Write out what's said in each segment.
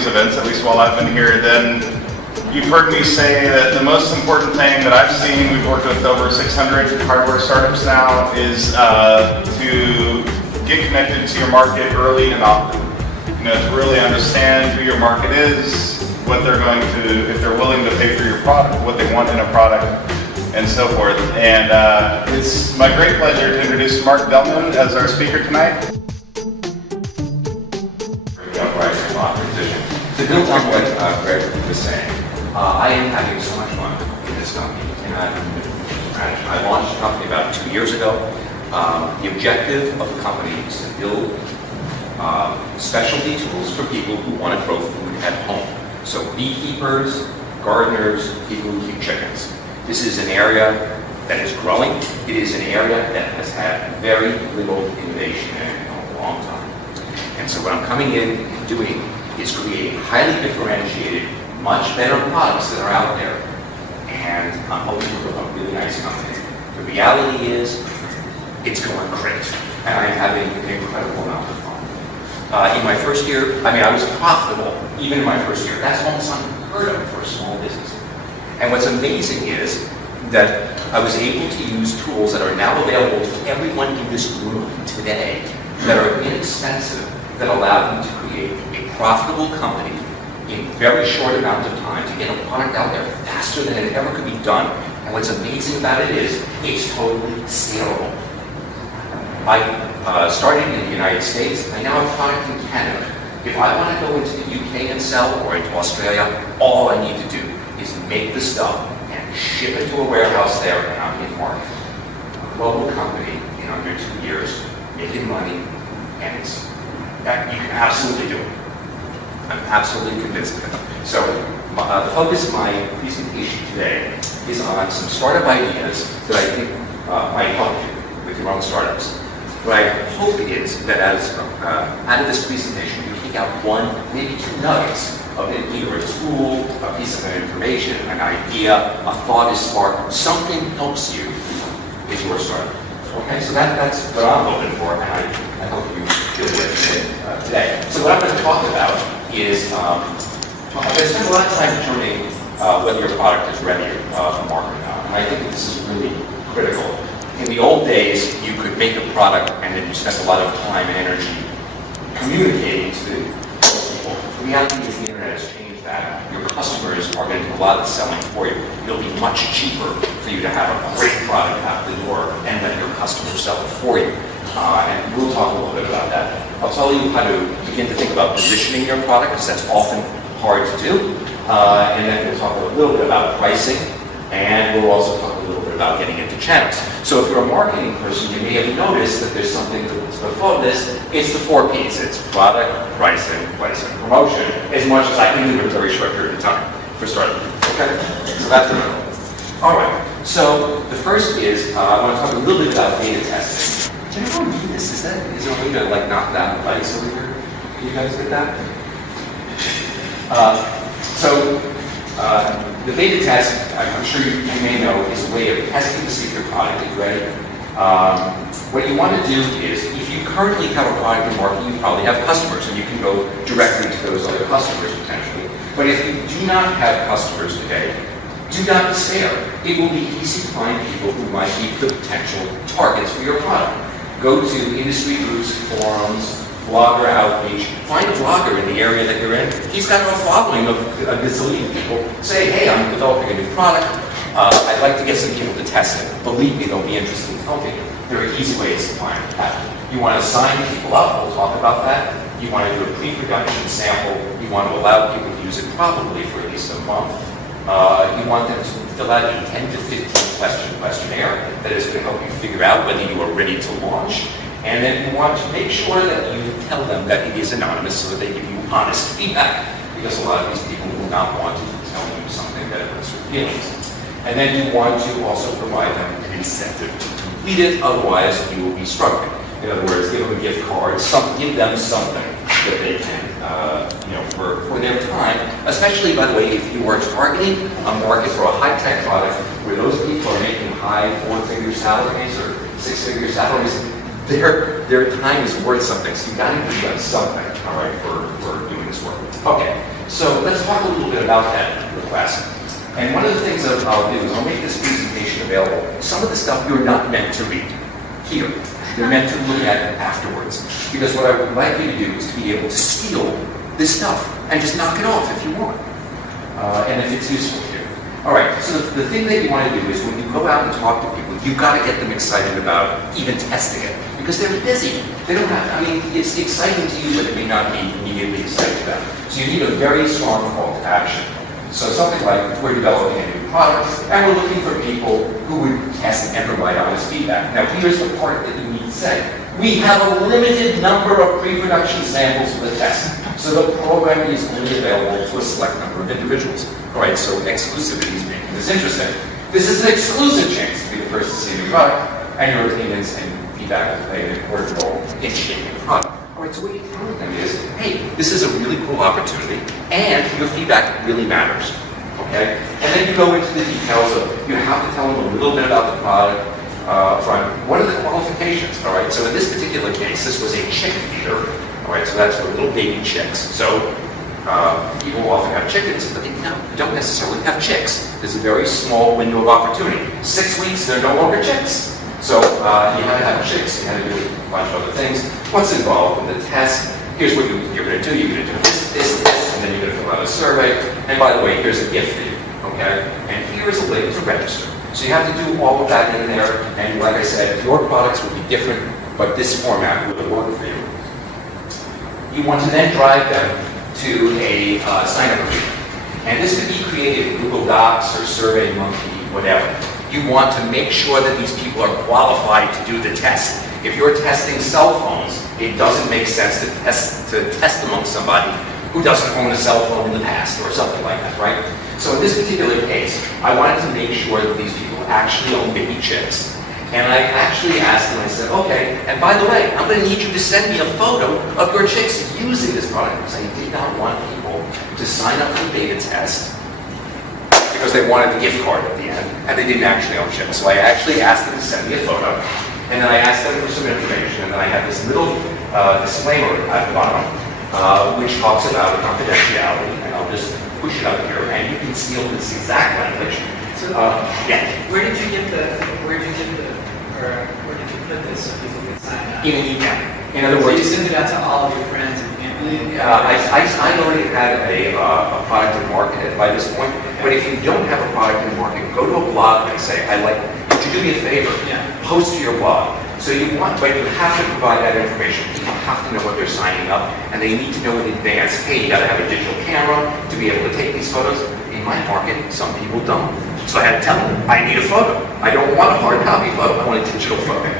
these events, at least while I've been here, then you've heard me say that the most important thing that I've seen, we've worked with over 600 hardware startups now, is to get connected to your market early and often. You know, to really understand who your market is, what they're going to, if they're willing to pay for your product, what they want in a product, and so forth. And it's my great pleasure to introduce Mark Delman as our speaker tonight. To build on what Greg was saying, I am having so much fun in this company, and I launched the company about 2 years ago. The objective of the company is to build specialty tools for people who want to grow food at home. So beekeepers, gardeners, people who keep chickens. This is an area that is growing. It is an area that has had very little innovation in it in a long time. And so what I'm coming in and doing is creating highly differentiated, much better products that are out there. And I'm hoping to build a really nice company. The reality is, it's going great. And I'm having an incredible amount of fun. In my first year, I was profitable, even in my first year. That's almost unheard of for a small business. And what's amazing is that I was able to use tools that are now available to everyone in this room today that are inexpensive, that allow them to create a profitable company in a very short amount of time, to get a product out there faster than it ever could be done. And what's amazing about it is it's totally scalable. I started in the United States. I now have a product in Canada. If I want to go into the UK and sell, or into Australia, all I need to do is make the stuff and ship it to a warehouse there, and I'm in market. A global company in under 2 years, making money, and it's that you can absolutely do it. I'm absolutely convinced of it. So the focus of my presentation today is on some startup ideas that I think might help you with your own startups. What I hope is that out of this presentation, you take out one, maybe two nuggets of it, either a tool, a piece of information, an idea, a thought is sparked, something helps you with your startup. Okay, so that's what I'm hoping for, and I hope you deal with it today. So what I'm going to talk about is, I'm going to spend a lot of time determining whether your product is ready for market or not. And I think this is really critical. In the old days, you could make a product and then you spent a lot of time and energy communicating to people. The reality is the internet has changed that. Your customers are going to do a lot of the selling for you. It'll be much cheaper for you to have a great product out the door and let your customers sell it for you. And we'll talk a little bit about that. I'll tell you how to begin to think about positioning your product, because that's often hard to do. And then we'll talk a little bit about pricing, and we'll also talk a little bit about getting into channels. So if you're a marketing person, you may have noticed that there's something that's before this. It's the 4 Ps. It's product, pricing, place, and promotion, as much as I can do in a very short period of time, for starting. Okay? So that's the middle. All right. So the first is, I want to talk a little bit about beta testing. Can everyone do this? Is there a way to knock down the lights over here? Can you guys get that? The beta test, I'm sure you may know, is a way of testing to see if your product is ready. What you want to do is, if you currently have a product in market, you probably have customers, and you can go directly to those other customers potentially. But if you do not have customers today, do not despair. It will be easy to find people who might be the potential targets for your product. Go to industry groups, forums, blogger outreach, find a blogger in the area that you're in. He's got a following of a gazillion people. Say, hey, I'm developing a new product. I'd like to get some people to test it. Believe me, they'll be interested in helping you. There are easy ways to find that. You want to sign people up, we'll talk about that. You want to do a pre-production sample. You want to allow people to use it probably for at least a month. You want them to fill out a 10 to 15 question questionnaire that is going to help you figure out whether you are ready to launch. And then you want to make sure that you tell them that it is anonymous so that they give you honest feedback, because a lot of these people will not want to tell you something that hurts your feelings. And then you want to also provide them an incentive to complete it, otherwise you will be struggling. In other words, give them a gift card, give them something that they can, for their time, especially, by the way, if you are targeting a market for a high-tech product where those people are making high 4-figure salaries or 6-figure salaries, their time is worth something, so you got to give them something, all right, for doing this work. Okay, So let's talk a little bit about that request. And one of the things that I'll do is I'll make this presentation available. Some of the stuff you're not meant to read here. You're meant to look at it afterwards. Because what I would like you to do is to be able to steal this stuff and just knock it off if you want. And if it's useful to you. All right, so the thing that you want to do is when you go out and talk to people, you've got to get them excited about even testing it. Because they're busy. They don't have, I mean, it's exciting to you, but it may not be immediately exciting to them. So you need a very strong call to action. So something like, we're developing a new product, and we're looking for people who would test and provide honest feedback. Now here's the part that you need to say. We have a limited number of pre-production samples for the test. So the program is only available to a select number of individuals. All right, so exclusivity is making this interesting. This is an exclusive chance to be the first to see the product, and your opinions and feedback will play an important role in shaping the product. All right, so what you're telling them is, hey, this is a really cool opportunity, and your feedback really matters. Okay? And then you go into the details of, you have to tell them a little bit about the product front. What are the qualifications? All right, so in this particular case, this was a chick feeder. All right, so that's for little baby chicks. So people often have chickens, but they don't necessarily have chicks. There's a very small window of opportunity. 6 weeks, they're no longer chicks. So you have to have chicks, you have to do a bunch of other things. What's involved in the test? Here's what you're going to do. You're going to do this, and then you're going to fill out a survey. And by the way, here's a gift for you, okay? And here is a link to register. So you have to do all of that in there. And like I said, your products will be different, but this format will work for you. You want to then drive them to a sign-up agreement. And this could be created in Google Docs or SurveyMonkey, whatever. You want to make sure that these people are qualified to do the test. If you're testing cell phones, it doesn't make sense to test amongst somebody who doesn't own a cell phone in the past or something like that, right? So in this particular case, I wanted to make sure that these people actually own baby chicks. And I actually asked them, I said, okay, and by the way, I'm going to need you to send me a photo of your chicks using this product. Because I did not want people to sign up for the beta test because they wanted the gift card at the end, and they didn't actually own chicks. So I actually asked them to send me a photo, and then I asked them for some information, and then I had this little disclaimer at the bottom, which talks about confidentiality, and I'll just push it up here, and you can steal this exact language. Yeah. Where did you put this so people could sign up? In an email. In other So words, you send it out to all of your friends and family? I already had a product in market by this point, but if you don't have a product in market, go to a blog and say, would you do me a favor? Yeah. Post to your blog. So you but you have to provide that information. People have to know what they're signing up, and they need to know in advance, hey, you gotta have a digital camera to be able to take these photos. In my market, some people don't. So I had to tell them, I need a photo. I don't want a hard copy photo, I want a digital photo.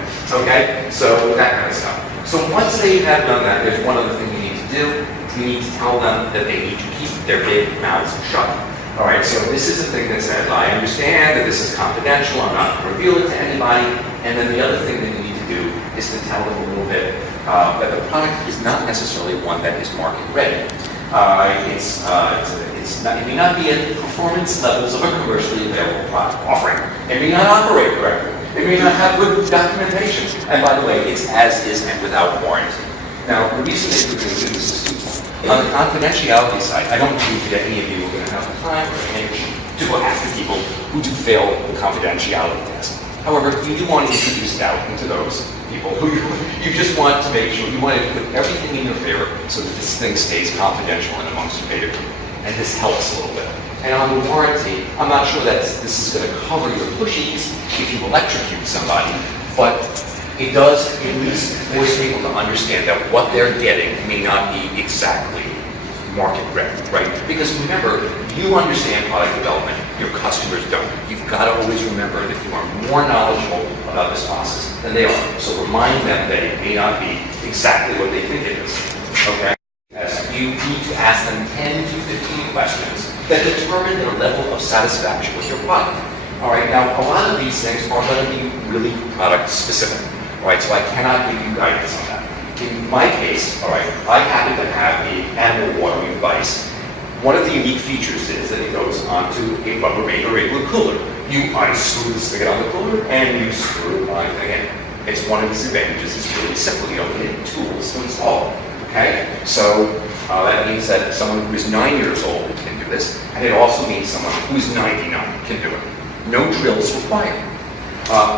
Okay? So that kind of stuff. So once they have done that, there's one other thing you need to do. You need to tell them that they need to keep their big mouths shut. All right, so this is the thing that says, I understand that this is confidential, I'm not going to reveal it to anybody. And then the other thing that you need to do is to tell them a little bit that the product is not necessarily one that is market ready. It may not be at the performance levels of a commercially available product offering. It may not operate correctly. It may not have good documentation. And by the way, it's as is and without warranty. Now, the reason that we're going to do this is twofold. On the confidentiality side, I don't believe that any of you are going to have the time or energy to go after people who do fail the confidentiality test. However, you do want to introduce doubt into those people who you just want to make sure, you want to put everything in your favor so that this thing stays confidential and amongst your beta group. And this helps a little bit. And on the warranty, I'm not sure that this is going to cover your pushies if you electrocute somebody, but it does at least force people to understand that what they're getting may not be exactly market ready, right? Because remember, you understand product development, your customers don't. You've got to always remember that you are more knowledgeable about this process than they are. So remind them that it may not be exactly what they think it is, okay? You need to ask them 10 to 15 questions that determine their level of satisfaction with your product. All right, now a lot of these things are going to be really product specific. All right, so I cannot give you guidance on that. In my case, all right, I happen to have the animal watering device. One of the unique features is that it goes onto a Rubbermaid or regular cooler. You unscrew the spigot on the cooler and you screw it on again. It's one of its advantages. It's really simple. You don't need tools to install. Okay, so That means that someone who is 9 years old can do this, and it also means someone who's 99 can do it. No drills required.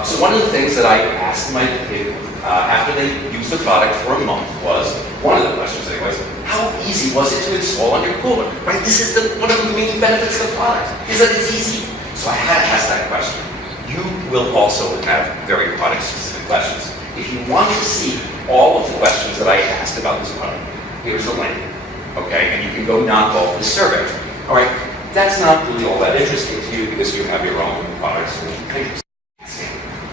So one of the things that I asked my kid after they used the product for a month was, one of the questions anyways, how easy was it to install on your cooler? Right? This is one of the main benefits of the product, is that it's easy. So I had to ask that question. You will also have very product-specific questions. If you want to see all of the questions that I asked about this product, here's the link, okay? And you can go knock off the survey. All right, that's not really all that interesting to you because you have your own products and things.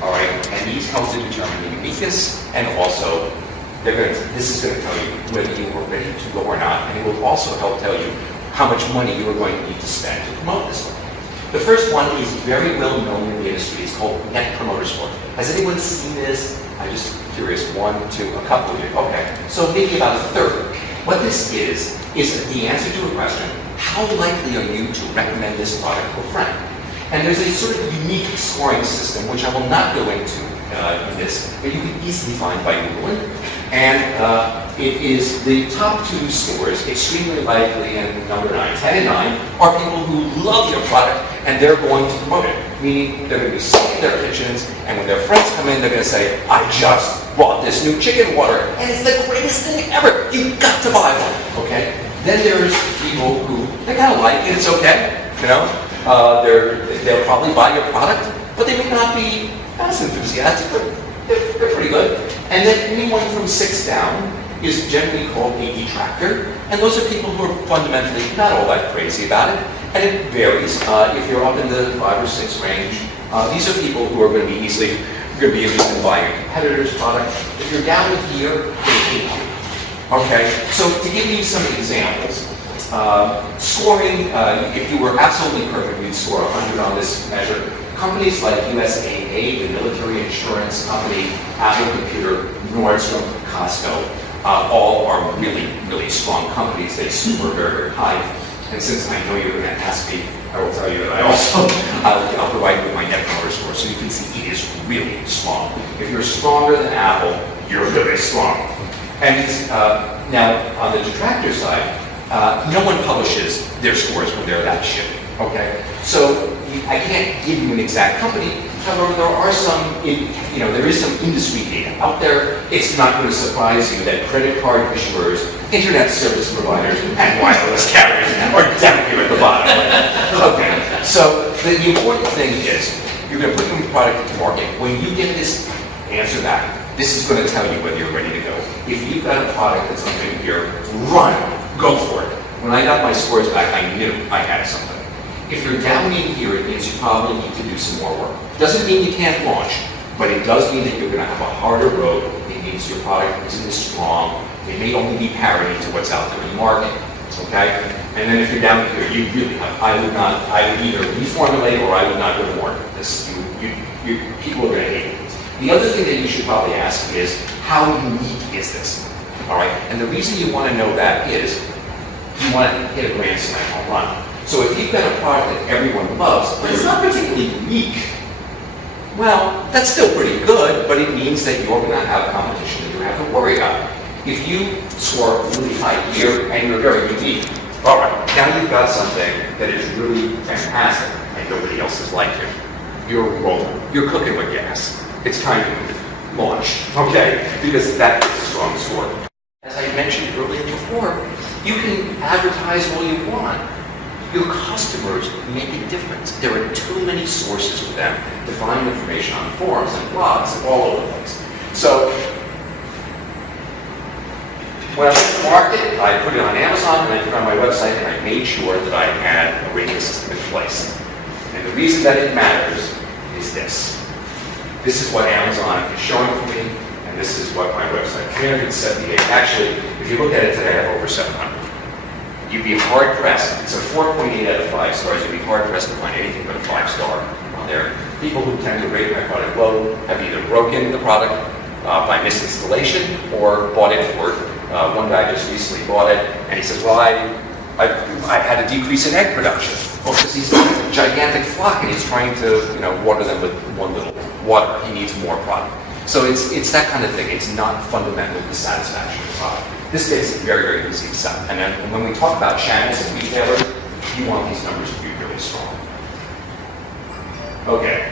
All right, and these help to determine the uniqueness, and also this is going to tell you whether you are ready to go or not, and it will also help tell you how much money you are going to need to spend to promote this one. The first one is very well known in the industry. It's called Net Promoter Score. Has anyone seen this? I'm just curious. One, two, a couple of you. Okay, so maybe about a third. What this is the answer to a question: how likely are you to recommend this product to a friend? And there's a sort of unique scoring system, which I will not go into in this, but you can easily find by Googling. And it is the top two scores, extremely likely, and number 9, 10 and 9, are people who love your product, and they're going to promote it. Meaning they're going to be sitting in their kitchens, and when their friends come in, they're going to say, I just bought this new chicken water, and it's the greatest thing ever. You've got to buy one, okay? Then there's people who, they kind of like it, it's okay, you know? They'll probably buy your product, but they may not be as enthusiastic, but they're pretty good. And then anyone from 6 down is generally called a detractor, and those are people who are fundamentally not all that crazy about it, and it varies. If you're up in the 5 or 6 range, these are people who are going to be interested in buying a competitor's product. If you're down here, they hate you. Okay, so to give you some examples, scoring, if you were absolutely perfect, you'd score 100 on this measure. Companies like USAA, the military insurance company, Apple Computer, Nordstrom, Costco, all are really, really strong companies. They score very, very high. And since I know you're going to ask me, I will tell you that I'll provide you with my Net Promoter Score, so you can see it is really strong. If you're stronger than Apple, you're really strong. And now on the detractor side, no one publishes their scores when they're that shitty. Okay, so I can't give you an exact company. However, there are some, there is some industry data out there. It's not going to surprise you that credit card issuers, internet service providers, and wireless carriers are down here at the bottom. Okay, so the important thing is you're going to put your product into market. When you get this answer back, this is going to tell you whether you're ready to go. If you've got a product that's something here, run, go for it. When I got my scores back, I knew I had something. If you're down in here, it means you probably need to do some more work. Doesn't mean you can't launch, but it does mean that you're going to have a harder road. It means your product isn't as strong. It may only be parity to what's out there in the market. Okay? And then if you're down here, you really have, I would either reformulate or I would not go to market. People are going to hate it. The other thing that you should probably ask is, how unique is this? All right? And the reason you want to know that is, you want to hit a grand slam home run. So if you've got a product that everyone loves, but it's not particularly unique, well, that's still pretty good, but it means that you're going to have competition that you have to worry about. If you score really high here and you're very unique, all right, now you've got something that is really fantastic and nobody else is like it. You're rolling. You're cooking with gas. It's time to launch, okay? Because that is a strong score. As I mentioned earlier before, you can advertise all you want. Your customers make a difference. There are too many sources for them to find information on forums and blogs all over the place. So, when I went to market, I put it on Amazon and I put it on my website and I made sure that I had a rating system in place. And the reason that it matters is this. This is what Amazon is showing for me, and this is what my website, 378. Actually, if you look at it today, I have over 700. You'd be hard-pressed. It's a 4.8 out of 5 stars. You'd be hard-pressed to find anything but a 5-star on there. People who tend to rate my product low have either broken the product by misinstallation or bought it for, one guy just recently bought it, and he says, well, I had a decrease in egg production. Well, because he's got a gigantic flock and he's trying to, water them with one little water. He needs more product. So it's that kind of thing. It's not fundamental to satisfaction of the product. This makes it very, very easy to sell. And then when we talk about channels and retailers, you want these numbers to be really strong. Okay.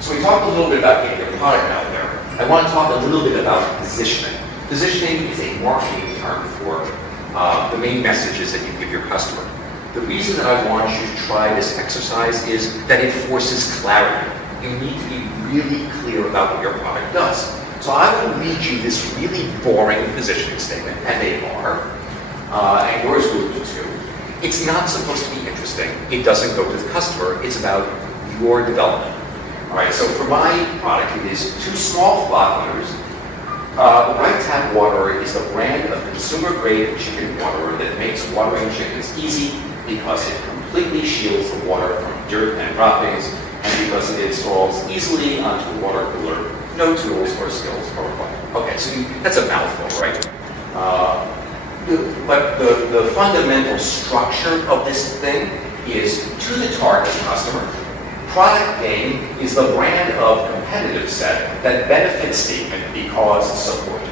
So we talked a little bit about getting your product out there. I want to talk a little bit about positioning. Positioning is a marketing term for the main messages that you give your customer. The reason that I want you to try this exercise is that it forces clarity. You need to be really clear about what your product does. So I will read you this really boring positioning statement, and they are, and yours will be too. It's not supposed to be interesting. It doesn't go to the customer. It's about your development. All right, so for my product, it is 2 small flock litters. BriteHub water is the brand of consumer-grade chicken waterer that makes watering chickens easy because it completely shields the water from dirt and droppings, and because it installs easily onto a water cooler. No tools or skills are required. Okay, so that's a mouthful, right? But the fundamental structure of this thing is to the target customer. Product name is the brand of competitive set that benefit statement because support.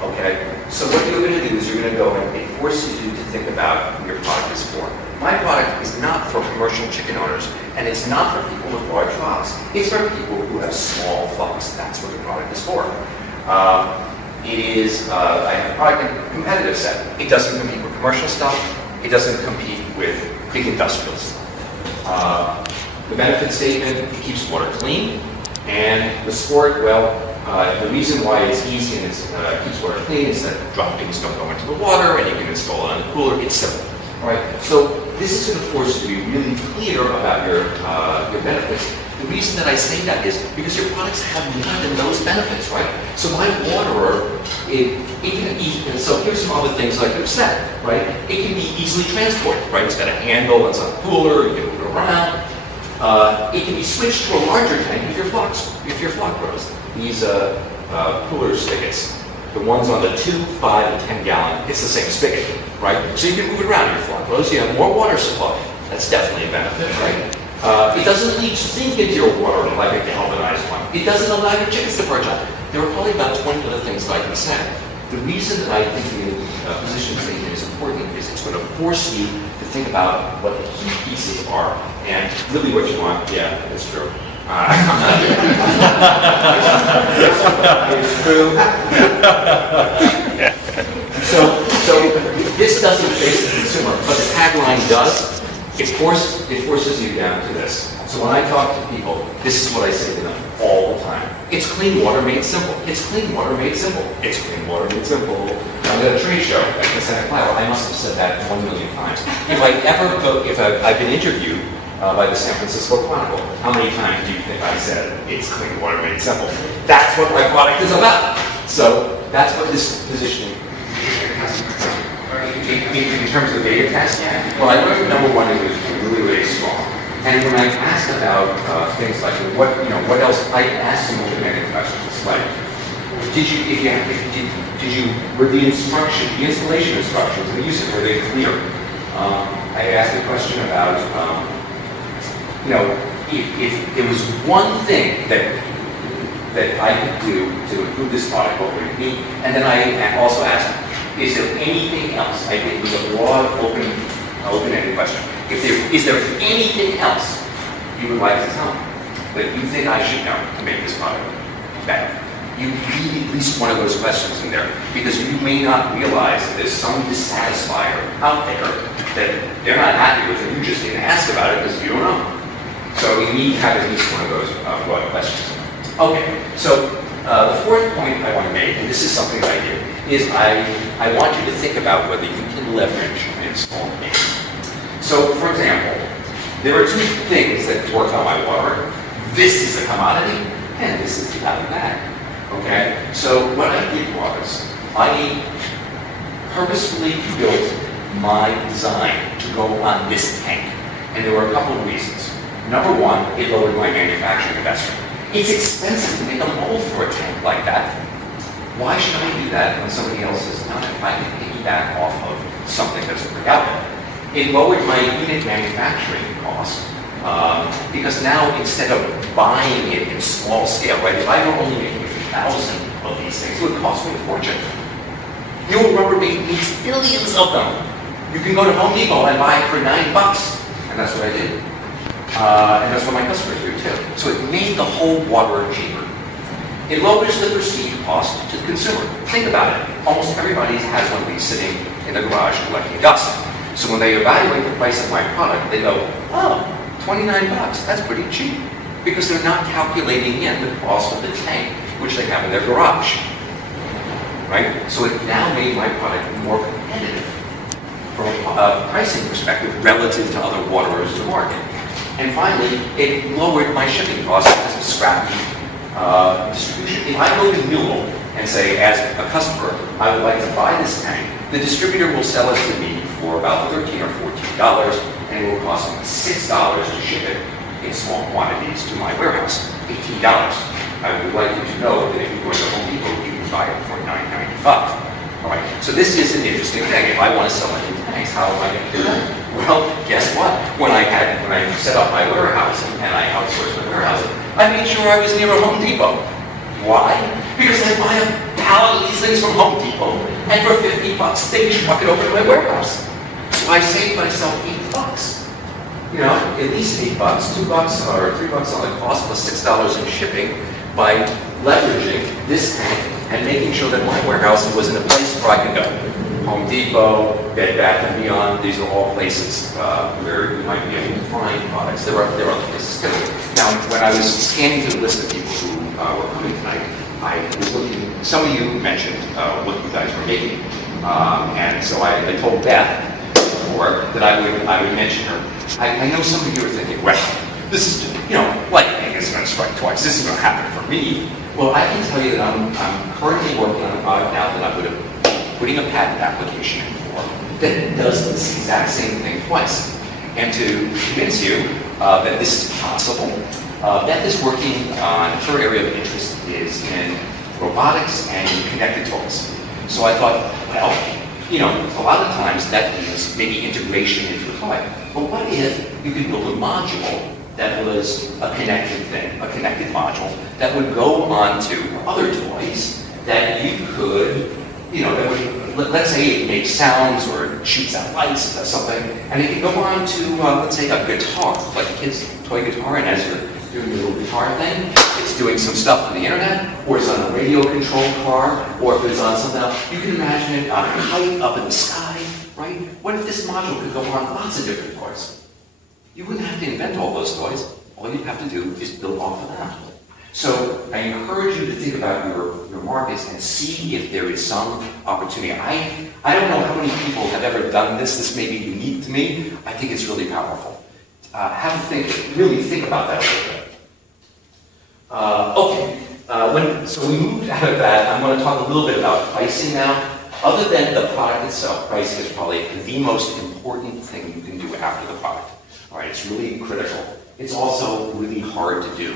Okay? So what you're going to do is you're going to go and it forces you to think about who your product is for. My product is not for commercial chicken owners, and it's not for people with large flocks. It's for people who have small flocks. That's what the product is for. I have a product in competitive set. It doesn't compete with commercial stuff. It doesn't compete with big industrial stuff. The benefit statement, it keeps water clean. And the sport, well, the reason why it's easy and it keeps water clean is that droppings don't go into the water and you can install it on the cooler. It's simple. All right? So this is going to force you to be really clear about your benefits. The reason that I say that is because your products have more than those benefits, right? So my waterer, it can easily, so here's some other things I could have said, right? It can be easily transported, right? It's got a handle, it's on a cooler, you can move it around. It can be switched to a larger tank if your flock grows. These cooler spigots, the ones on the 2, 5, and 10 gallon, it's the same spigot, right? So you can move it around your flock grows. You have more water supply. That's definitely a benefit, right? It doesn't leach sink into your water like a galvanized one. It doesn't allow your chickens to perch on it. There are probably about 20 other things that I can say. The reason that I think the position statement is important is it's going to force you to think about what the key pieces are and really what you want. Yeah, that's true. It's true. So this doesn't face the consumer, but the tagline does. It forces you down to this. So when I talk to people, this is what I say to them all the time. It's clean water made simple. It's clean water made simple. It's clean water made simple. I'm at a trade show at the Santa Clara. I must have said that 1 million times. If I've been interviewed by the San Francisco Chronicle, how many times do you think I said it's clean water made simple? That's what my product is about. So that's what this positioning. In terms of data test, well, I learned number one, it was really, really strong. And when I asked about things like what else, I asked some open-ended questions like, were the instructions, the installation instructions, and the use of were they clear? I asked a question about, if there was one thing that I could do to improve this product, what would it be? And then I also asked, is there anything else? I think it was a broad, open-ended question. Is there anything else you would like to tell me that you think I should know to make this product better? You need at least one of those questions in there because you may not realize that there's some dissatisfier out there that they're not happy with and you just didn't ask about it because you don't know. So you need to have at least one of those broad questions. Okay, so the fourth point I want to make, and this is something that I do, is I want you to think about whether you can leverage an installed base. So, for example, there are 2 things that work on my water. This is a commodity, and this is the other bag. Okay? So what I did was, I purposefully built my design to go on this tank. And there were a couple of reasons. Number one, it lowered my manufacturing investment. It's expensive to make a mold for a tank like that. Why should I do that when somebody else has done it? I can piggyback off of something that's already out there. It lowered my unit manufacturing cost because now instead of buying it in small scale, right? If I were only making 1,000 of these things, it would cost me a fortune. New Rubbermaid needs billions of them. You can go to Home Depot and buy it for $9, and that's what I did. And that's what my customers do too. So it made the whole water cheaper. It lowers the perceived cost to the consumer. Think about it. Almost everybody has one of these sitting in the garage collecting dust. So when they evaluate the price of my product, they go, oh, $29, that's pretty cheap. Because they're not calculating in the cost of the tank, which they have in their garage. Right? So it now made my product more competitive from a pricing perspective relative to other waterers in the market. And finally, it lowered my shipping costs because of scrappy distribution. If I go to Newell and say, as a customer, I would like to buy this tank, the distributor will sell it to me for about $13 or $14, and it will cost me $6 to ship it in small quantities to my warehouse, $18. I would like you to know that if you go to Home Depot, you can buy it for $9.95. All right, so this is an interesting thing. If I want to sell it in tanks, how am I going to do that? Well, guess what? When I set up my warehouse and I outsourced my warehouse, I made sure I was near a Home Depot. Why? Because I buy a pallet of these things from Home Depot, and for $50, they truck it over to my warehouse. So I saved myself $8. You know, at least $8, $2 or $3 on the cost plus $6 in shipping by leveraging this tank and making sure that my warehouse was in a place where I could go. Home Depot, Bed Bath & Beyond, these are all places where you might be able to find products. There are other places too. Now, when I was scanning through the list of people who were coming tonight, I was looking, some of you mentioned what you guys were making. And so I told Beth before that I would mention her. I know some of you are thinking, well, this is, you know, lightning is going to strike twice. This is going to happen for me. Well, I can tell you that I'm currently working on a product now that I would have putting a patent application in for that does this exact same thing twice. And to convince you that this is possible, Beth is working on, her area of interest is in robotics and connected toys. So I thought, well, you know, a lot of times that means maybe integration into a toy. But what if you could build a module that was a connected thing, a connected module, that would go onto other toys that you could, you know, that would, let's say it makes sounds or it shoots out lights or something, and it could go on to, let's say, a guitar, like a kid's toy guitar, and as you're doing your little guitar thing, it's doing some stuff on the internet, or it's on a radio-controlled car, or if it's on something else. You can imagine it on a kite up in the sky, right? What if this module could go on lots of different toys? You wouldn't have to invent all those toys. All you'd have to do is build off of that. So I encourage you to think about your markets and see if there is some opportunity. I don't know how many people have ever done this. This may be unique to me. I think it's really powerful. Have a think, really think about that a little bit. Okay, so we moved out of that. I'm going to talk a little bit about pricing now. Other than the product itself, pricing is probably the most important thing you can do after the product. All right, it's really critical. It's also really hard to do.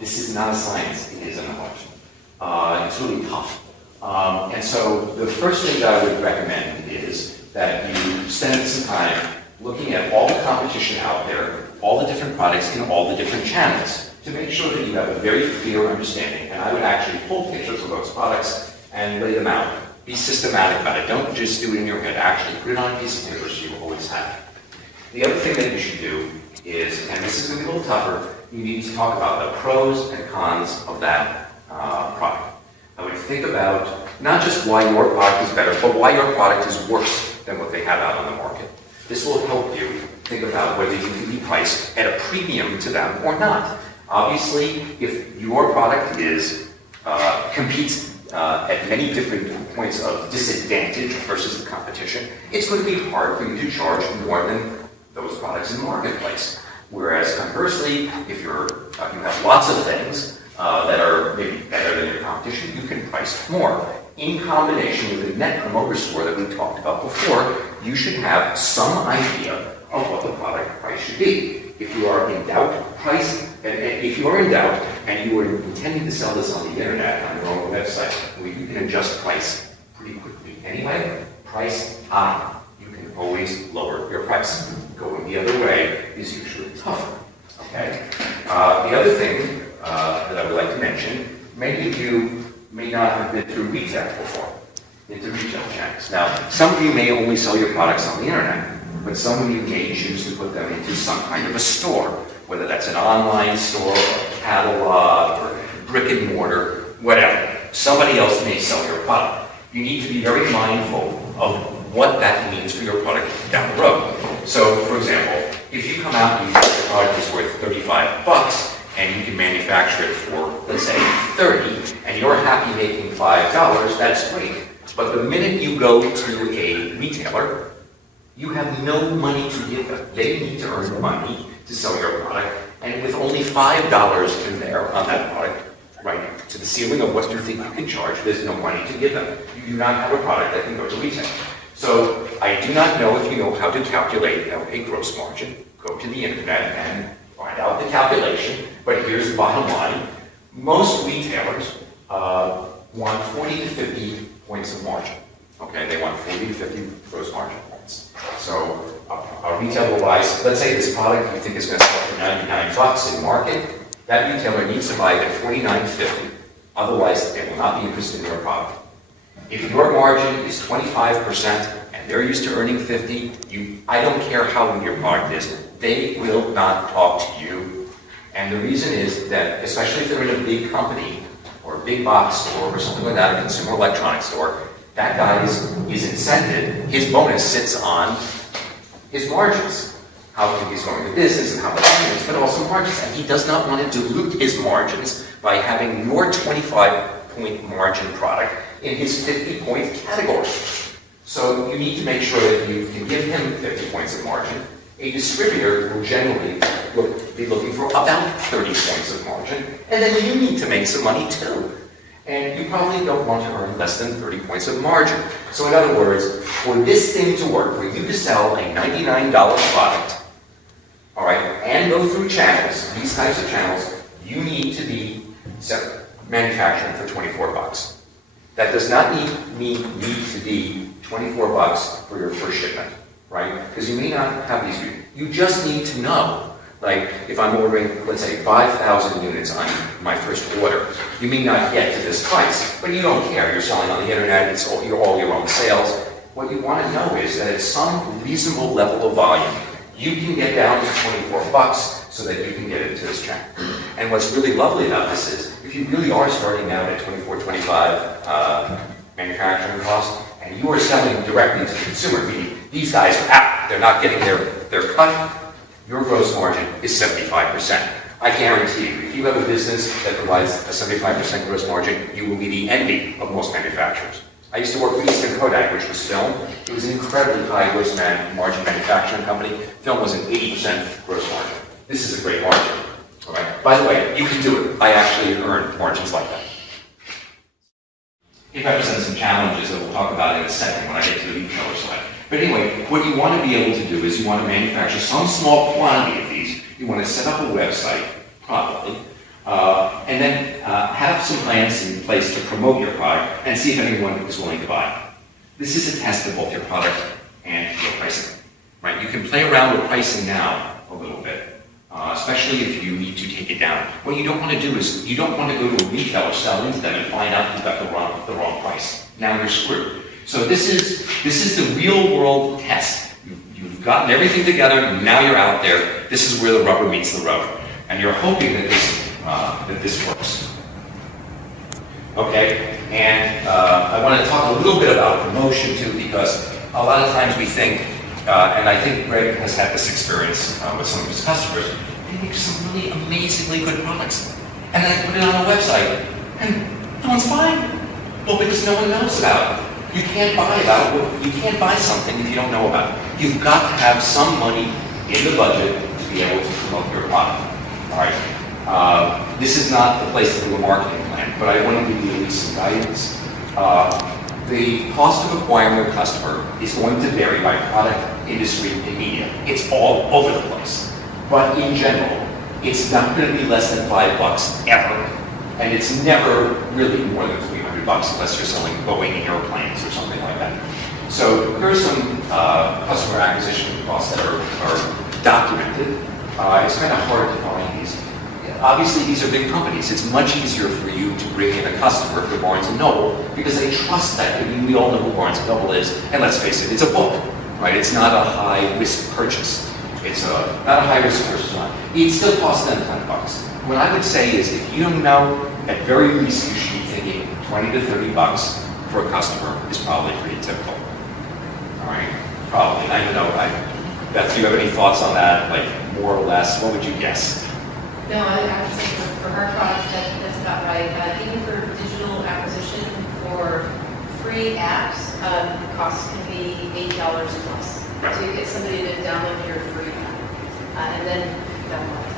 This is not a science, it is an art. It's really tough. And so the first thing that I would recommend is that you spend some time looking at all the competition out there, all the different products in all the different channels, to make sure that you have a very clear understanding. And I would actually pull pictures of those products and lay them out. Be systematic about it. Don't just do it in your head. Actually put it on a piece of paper so you always have it. The other thing that you should do is, and this is going to be a little tougher, you need to talk about the pros and cons of that product. I would think about not just why your product is better, but why your product is worse than what they have out on the market. This will help you think about whether you can be priced at a premium to them or not. Obviously, if your product is competes at many different points of disadvantage versus the competition, it's going to be hard for you to charge more than those products in the marketplace. Whereas conversely, if you have lots of things that are maybe better than your competition, you can price more. In combination with the Net Promoter Score that we talked about before, you should have some idea of what the product price should be. If you are in doubt, if you are in doubt and you are intending to sell this on the internet, on your own website, where you can adjust price pretty quickly anyway, price high. You can always lower your price. Going the other way is usually tougher, okay? The other thing that I would like to mention, many of you may not have been through retail before. into retail channels. Now, some of you may only sell your products on the internet, but some of you may choose to put them into some kind of a store, whether that's an online store, a catalog, or brick and mortar, whatever. Somebody else may sell your product. You need to be very mindful of what that means for your product down the road. So, for example, if you come out and you think your product is worth 35 bucks, and you can manufacture it for, let's say, 30, and you're happy making $5, that's great. But the minute you go to a retailer, you have no money to give them. They need to earn money to sell your product, and with only $5 in there on that product, right to the ceiling of what you think you can charge, there's no money to give them. You do not have a product that can go to retail. So I do not know if you know how to calculate a gross margin. Go to the internet and find out the calculation, but here's the bottom line. Most retailers want 40 to 50 points of margin. Okay, they want 40 to 50 gross margin points. So a retailer will buy, let's say this product you think is going to sell for 99 bucks in market, that retailer needs to buy it at $49.50. Otherwise, they will not be interested in your product. If your margin is 25% and they're used to earning 50, I don't care how good your product is, they will not talk to you. And the reason is that, especially if they're in a big company or a big box store or something like that, a consumer electronics store, that guy is incented, his bonus sits on his margins. How big he's going to business and how much he makes, but also margins. And he does not want to dilute his margins by having your 25-point margin product in his 50-point category. So you need to make sure that you can give him 50 points of margin. A distributor will generally be looking for about 30 points of margin, and then you need to make some money too. And you probably don't want to earn less than 30 points of margin. So in other words, for this thing to work, for you to sell a $99 product, all right, and go through channels, these types of channels, you need to be manufacturing for 24 bucks. That does not need to be 24 bucks for your first shipment, right? Because you may not have these. You just need to know. Like, if I'm ordering, let's say, 5,000 units on my first order, you may not get to this price, but you don't care. You're selling on the internet, it's all your own sales. What you want to know is that at some reasonable level of volume, you can get down to 24 bucks so that you can get into this channel. And what's really lovely about this is, if you really are starting out at 24, 25 manufacturing cost, and you are selling directly to the consumer, meaning these guys are out, they're not getting their cut, your gross margin is 75%. I guarantee you, if you have a business that provides a 75% gross margin, you will be the envy of most manufacturers. I used to work for Eastern Kodak, which was film. It was an incredibly high gross margin manufacturing company. Film was an 80% gross margin. This is a great margin. All right. By the way, you can do it. I actually earned margins like that. It represents some challenges that we'll talk about in a second when I get to the retailer side. But anyway, what you want to be able to do is you want to manufacture some small quantity of these. You want to set up a website, probably, and then have some plans in place to promote your product and see if anyone is willing to buy it. This is a test of both your product and your pricing. Right? You can play around with pricing now a little bit, especially if you need to take it down. What you don't want to do is you don't want to go to a retailer, sell into them, and find out you've got the wrong price. Now you're screwed. So this is the real world test. You've gotten everything together, and now you're out there. This is where the rubber meets the road, and you're hoping that this works. Okay, and I want to talk a little bit about promotion too, because a lot of times we think, and I think Greg has had this experience with some of his customers, they make some really amazingly good products, and then put it on a website, and no one's buying it. Well, because no one knows about it. You can't buy something if you don't know about it. You've got to have some money in the budget to be able to promote your product. All right. This is not the place to do a marketing plan, but I want to give you at least some guidance. The cost of acquiring a customer is going to vary by product, industry, and media. It's all over the place. But in general, it's not going to be less than $5 ever, and it's never really more than $300 unless you're selling Boeing airplanes or something like that. So here are some customer acquisition costs that are documented. It's kind of hard to find these. obviously these are big companies. It's much easier for you to bring in a customer for Barnes & Noble because they trust that. I mean, we all know who Barnes & Noble is, and let's face it, it's a book, right? It's not a high-risk purchase. It's not a high-risk purchase. It still costs them $10. What I would say is if you don't know, at very least you should be thinking 20 to 30 bucks for a customer is probably pretty typical. All right, probably. I don't know. Beth, do you have any thoughts on that? Like more or less, what would you guess? No, I would say for hard products, that's about right. Even for digital acquisition for free apps, costs can be $8 plus. Right. So you get somebody to download your free app, and then download it.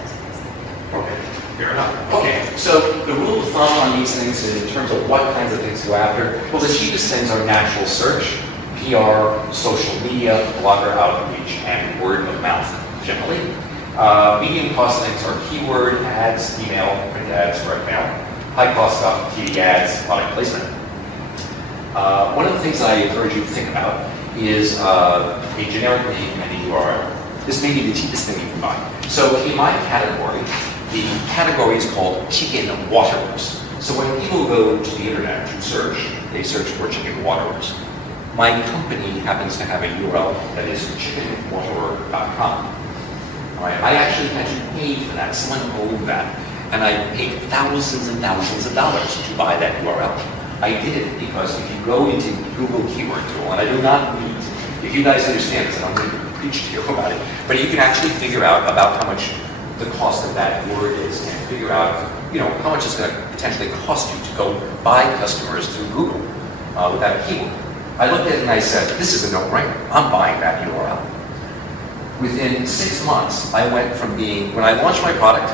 Okay, fair enough. Okay, so the rule of thumb on these things in terms of what kinds of things to go after, well, the cheapest things are natural search, PR, social media, blogger outreach, and word of mouth, generally. Medium cost things are keyword, ads, email, print ads, direct mail. High cost stuff, TV ads, product placement. One of the things I encourage you to think about is a generic name and a URL. This may be the cheapest thing you can buy. So in my category, the category is called chicken waterers. So when people go to the internet to search, they search for chicken waterers. My company happens to have a URL that is chickenwaterer.com. All right, I actually had to pay for that. Someone owned that. And I paid thousands and thousands of dollars to buy that URL. I did it because if you go into Google Keyword Tool, and I do not need, if you guys understand this, I don't need to preach to you about it, but you can actually figure out about how much the cost of that word is and figure out, how much it's going to potentially cost you to go buy customers through Google with that keyword. I looked at it and I said, this is a no-brainer. I'm buying that URL. Within 6 months, I went from being, when I launched my product,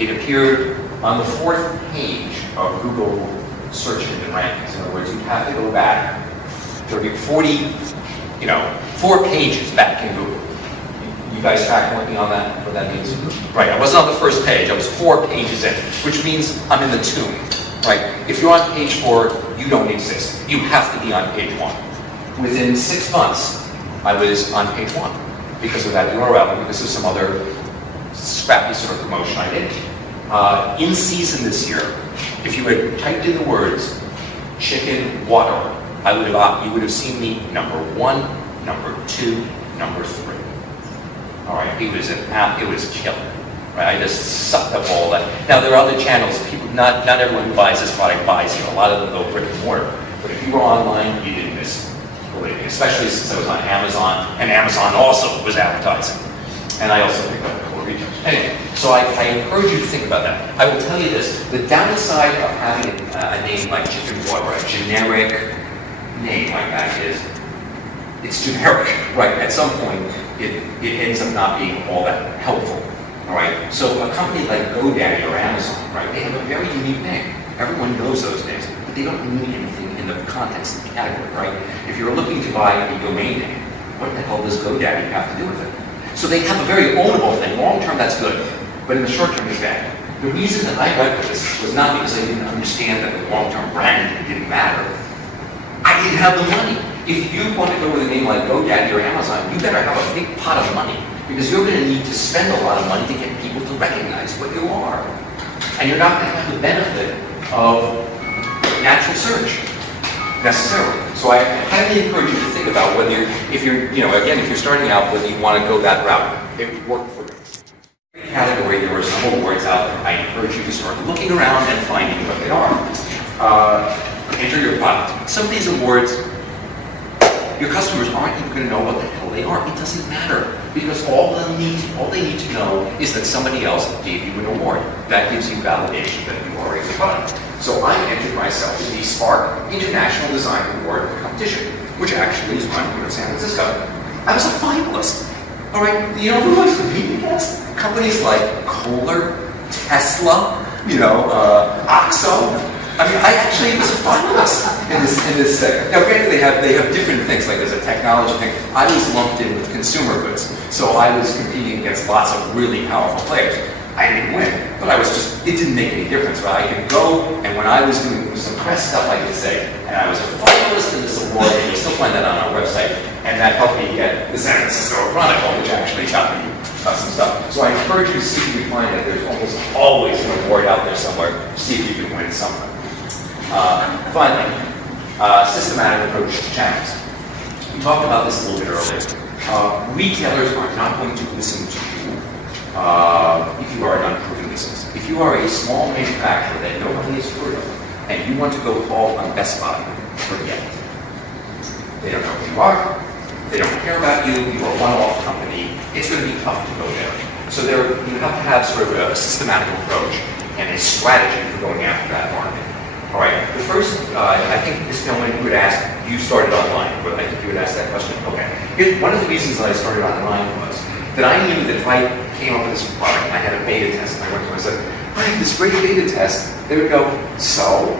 it appeared on the 4th page of Google search engine rankings. In other words, you have to go back 30, 40, 4 pages back in Google. You guys tracking with me on that, what that means? Right, I wasn't on the first page, I was 4 pages in, which means I'm in the tomb, right? If you're on page 4, you don't exist. You have to be on page 1. Within 6 months, I was on page 1 because of that URL and because of some other scrappy sort of promotion I did. In season this year, if you had typed in the words chicken water, you would have seen me number 1, number 2, number 3. All right, it was killer. Right, I just sucked up all that. Now there are other channels. People, not everyone who buys this product buys here. A lot of them go brick and mortar. But if you were online, you didn't miss. Especially since I was on Amazon, and Amazon also was advertising. And I also picked up a couple of retailers. Anyway, so I encourage you to think about that. I will tell you this: the downside of having a name like Chicken Water, a generic name like that is, it's generic, right? At some point, it ends up not being all that helpful, all right? So a company like GoDaddy or Amazon, right, they have a very unique name. Everyone knows those names, but they don't mean anything in the context of the category, right? If you're looking to buy a domain name, what the hell does GoDaddy have to do with it? So they have a very ownable thing. Long term, that's good, but in the short term, it's bad. The reason that I went with this was not because I didn't understand that the long-term branding didn't matter. I didn't have the money. If you want to go with a name like GoDaddy or Amazon, you better have a big pot of money because you're going to need to spend a lot of money to get people to recognize what you are. And you're not going to have the benefit of natural search necessarily. So I highly encourage you to think about whether if you're starting out, whether you want to go that route. It would work for you. Every category, there are some awards out there. I encourage you to start looking around and finding what they are. Enter your product. Some of these awards, your customers aren't even going to know what the hell they are. It doesn't matter because all they need to know is that somebody else gave you an award. That gives you validation that you are a product. So I entered myself in the Spark International Design Award competition, which actually is run here in San Francisco. I was a finalist. All right, you know who I was competing against? Companies like Kohler, Tesla, Oxo. I mean, I actually was a finalist in this segment. Now, granted, they have different things, like there's a technology thing. I was lumped in with consumer goods, so I was competing against lots of really powerful players. I didn't win, but it didn't make any difference. Right? I could go, and when I was doing some press stuff, I could say, and I was a finalist in this award, and you'll still find that on our website, and that helped me get the San Francisco Chronicle, which actually got me some stuff. So I encourage you to see if you find that there's almost always an award out there somewhere. See if you can win something. Finally, systematic approach to channels. We talked about this a little bit earlier. Retailers are not going to listen to you if you are an unproven business. If you are a small manufacturer that nobody has heard of, and you want to go call on Best Buy, forget it. They don't know who you are. They don't care about you. You're a one-off company. It's going to be tough to go there. So you have to have sort of a systematic approach and a strategy for going after that market. All right. The first, I think this gentleman would ask, you started online, but I think you would ask that question. Okay. One of the reasons that I started online was that I knew that if I came up with this product and I had a beta test, and I went to them and said, I have this great beta test, they would go, so?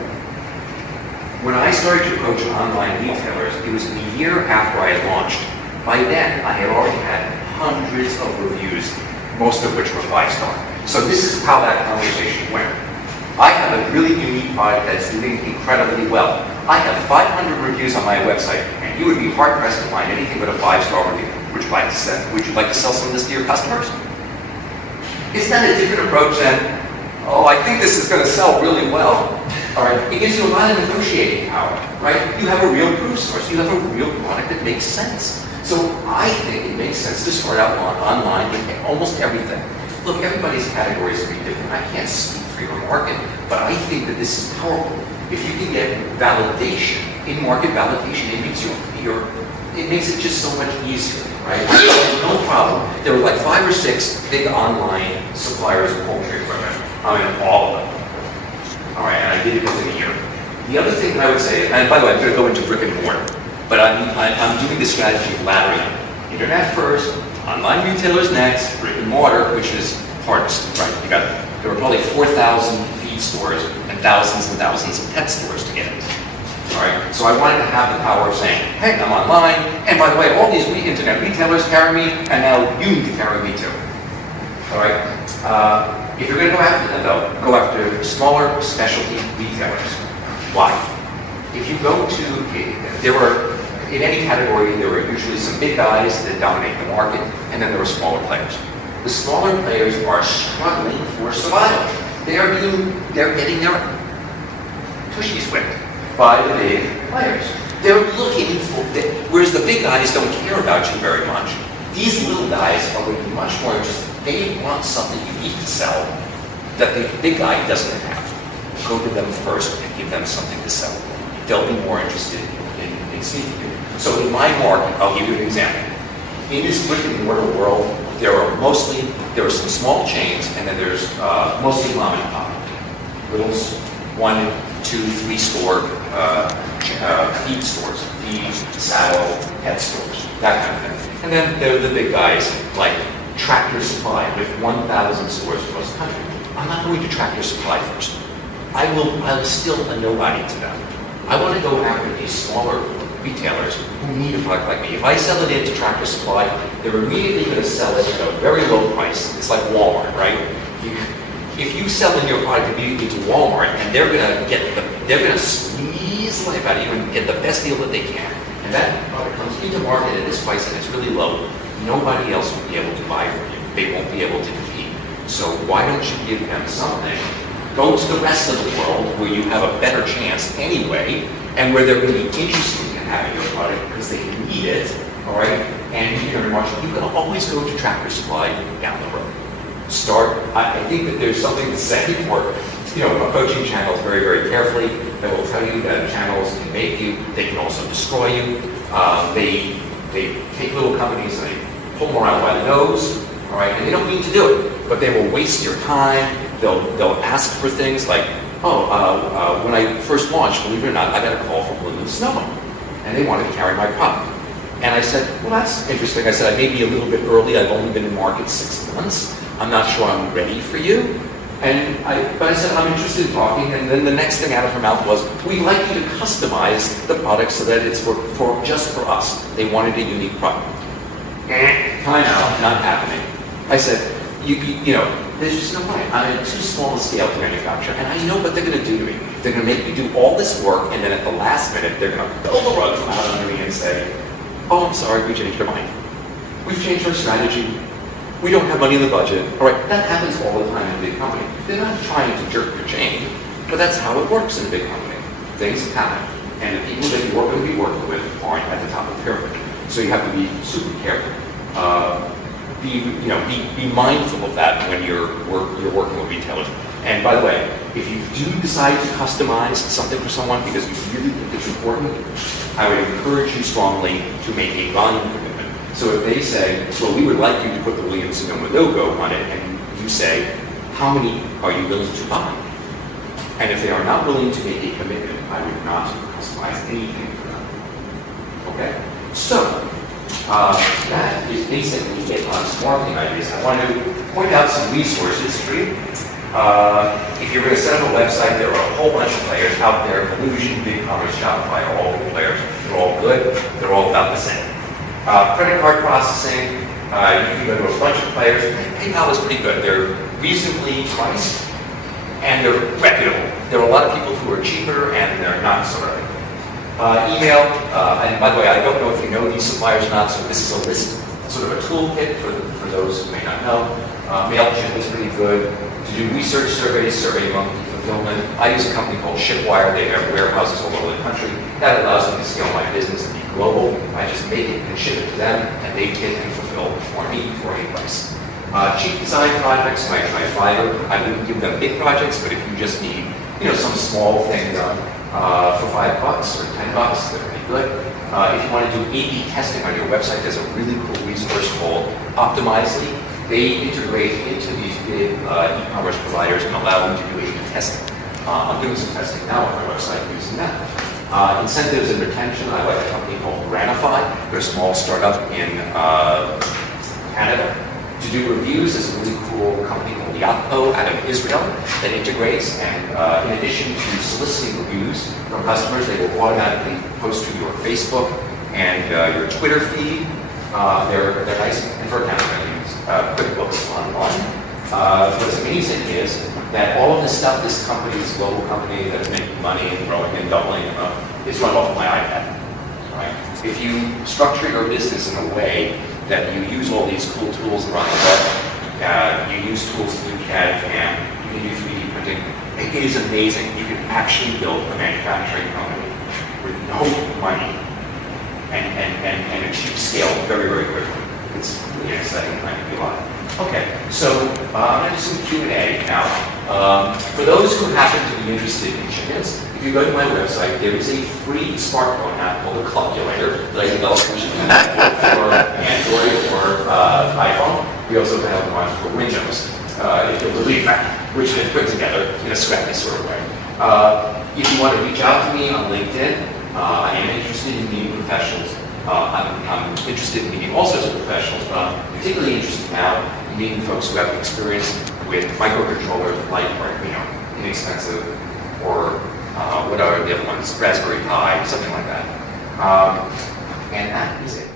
When I started to approach online retailers, it was a year after I had launched. By then, I had already had hundreds of reviews, most of which were 5-star. So this is how that conversation went. I have a really unique product that's doing incredibly well. I have 500 reviews on my website, and you would be hard-pressed to find anything but a 5-star review. Would you like to sell some of this to your customers? Isn't that a different approach than, oh, I think this is going to sell really well? All right, it gives you a lot of negotiating power, right? You have a real proof source. You have a real product that makes sense. So I think it makes sense to start out online with almost everything. Look, everybody's category is going to be different. I can't speak for your market, but I think that this is powerful. If you can get validation, in-market validation, it makes it just so much easier, right? No problem. There were like 5 or 6 big online suppliers of poultry equipment. I mean, all of them. All right, and I did it within a year. The other thing that I would say, and by the way, I'm going to go into brick and mortar, but I'm doing this strategy of laddering up. Internet first, online retailers next, brick and mortar, which is hardest, right? There were probably 4,000 feed stores and thousands of pet stores to get it. All right, so I wanted to have the power of saying, hey, I'm online, and by the way, all these internet retailers carry me, and now you need to carry me too. All right. If you're going to go after them, though, go after smaller specialty retailers. Why? If you go to, in any category, there are usually some big guys that dominate the market, and then there are smaller players. The smaller players are struggling for survival. They're getting their tushies whipped by the big players. They're looking for, whereas the big guys don't care about you very much. These little guys are going to be much more interested. They want something unique to sell that the big guy doesn't have. Go to them first and give them something to sell. They'll be more interested in seeing you. So in my market, I'll give you an example. In this brick and mortar world, there are some small chains, and then there's mostly mom and pop. Little 1, 2, 3 store feed stores, feed, saddle, pet stores, that kind of thing. And then there are the big guys like Tractor Supply with 1,000 stores across the country. I'm not going to Tractor Supply first. I'm still a nobody to them. I want to go after these smaller retailers who need a product like me. If I sell it into Tractor Supply, they're immediately going to sell it at a very low price. It's like Walmart, right? If you sell in your product immediately to Walmart, and they're going to squeeze life out of you and get the best deal that they can, and that product comes into market at this price and it's really low, nobody else will be able to buy from you. They won't be able to compete. So why don't you give them something? Go to the rest of the world where you have a better chance anyway, and where they're going to be interested in having your product because they need it, all right? And you can always go to Tractor Supply down the road. I think that there's something to say for, approaching channels very, very carefully. That will tell you that channels can make you, they can also destroy you. They take little companies and they pull them around by the nose, all right? And they don't mean to do it, but they will waste your time. They'll ask for things like, when I first launched, believe it or not, I got a call from Blue Snowman, and they wanted to carry my product. And I said, well, that's interesting. I said, I may be a little bit early. I've only been in market 6 months. I'm not sure I'm ready for you. But I said, I'm interested in talking. And then the next thing out of her mouth was, we'd like you to customize the product so that it's just for us. They wanted a unique product. Time out, not happening. I said, there's just no way. I'm too small a scale to manufacture, and I know what they're going to do to me. They're going to make me do all this work, and then at the last minute, they're going to pull the rug from out under me and say, oh, I'm sorry, we changed our mind. We've changed our strategy. we don't have money in the budget. All right, that happens all the time in a big company. They're not trying to jerk your chain, but that's how it works in a big company. Things happen, and the people that you're going to be working with aren't at the top of the pyramid. So you have to be super careful. Be mindful of that when you're working with retailers. And by the way, if you do decide to customize something for someone because you really think it's important, I would encourage you strongly to make a volume commitment. So if they say, well, we would like you to put the Williams-Sonoma logo on it, and you say, how many are you willing to buy? And if they are not willing to make a commitment, I would not customize anything for them. Okay? So, that is basically it on some marketing ideas. I want to point out some resources for you. If you're going to set up a website, there are a whole bunch of players out there. Collusion, BigCommerce, Shopify are all good players. They're all good. They're all about the same. Credit card processing, you can go to a bunch of players. PayPal is pretty good. They're reasonably priced, and they're reputable. There are a lot of people who are cheaper, and they're not so reputable. Email, and by the way, I don't know if you know these suppliers or not, so this is a list, sort of a toolkit for those who may not know. MailChimp is pretty good. To do research surveys, SurveyMonkey, fulfillment. I use a company called Shipwire. They have warehouses all over the country. That allows me to scale my business and be global. I just make it and ship it to them, and they pick and fulfill for me for a price. Cheap design projects, I try Fiverr. I wouldn't give them big projects, but if you just need, some small thing done for $5 or $10, they're pretty good. If you want to do A/B testing on your website, there's a really cool resource called Optimizely. They integrate into these big e-commerce providers and allow them to do A/B testing. I'm doing some testing now on my website using that. Incentives and retention, I like a company called Granify. They're a small startup in Canada. To do reviews, there's a really cool company called Yotpo out of Israel that integrates, and in addition to soliciting reviews from customers, they will automatically post to your Facebook and your Twitter feed. They're nice, and for accounting, I use QuickBooks Online. What's amazing is that all of this stuff, this company, this global company that's making money and growing and doubling, is run off of my iPad. Right? If you structure your business in a way that you use all these cool tools around the web, you use tools to do CAD, CAM, you can do 3D printing, it is amazing. You can actually build a manufacturing company with no money and achieve scale very, very quickly. It's really exciting time to be alive. Okay, so I'm going to do some Q&A now. For those who happen to be interested in chickens, if you go to my website, there is a free smartphone app called the Cloculator that I developed for Android or iPhone. We also have one for Windows, if you'll believe that, which is put together in a scrappy sort of way. If you want to reach out to me on LinkedIn, I am interested in meeting professionals. I'm interested in meeting all sorts of professionals, but I'm particularly interested now in meeting folks who have experience with microcontrollers like inexpensive, or what are the other ones, Raspberry Pi, something like that. And that is it.